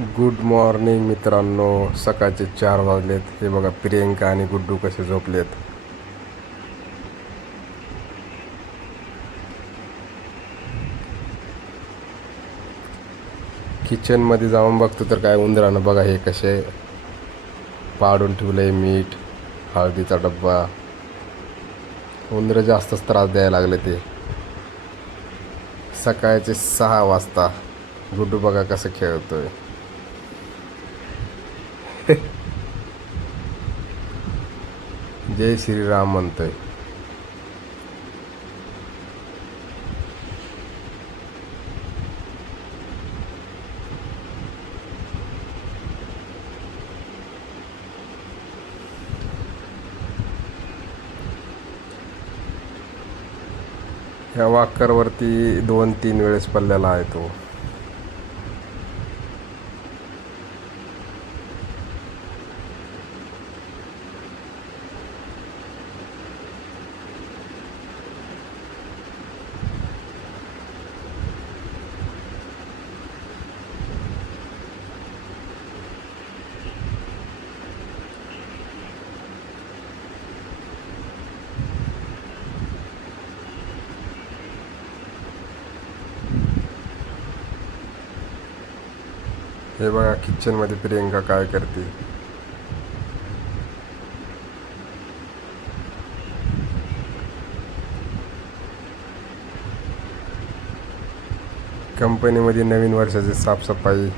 Good morning मित्रांनो. सकाळचे 4 वाजलेत. हे बघा प्रियंका आणि गुड्डू कसे झोपलेत. किचनमध्ये जाऊन बघतो तर काय उंदरानं बघा हे कसे पाडून ठेवलंय. मीठ, हळदीचा डब्बा. उंदरं जास्तच त्रास द्यायला लागले ते. सकाळचे 6 वाजता गुड्डू बघा कसं खेळतोय. जय श्रीराम म्हणतोय. ह्या वाकरवरती 2-3 वेळेस पडलेला आहे तो. हे बघा किचनमध्ये प्रियंका काय करते. कंपनीमध्ये नवीन वर्षाची साफसफाई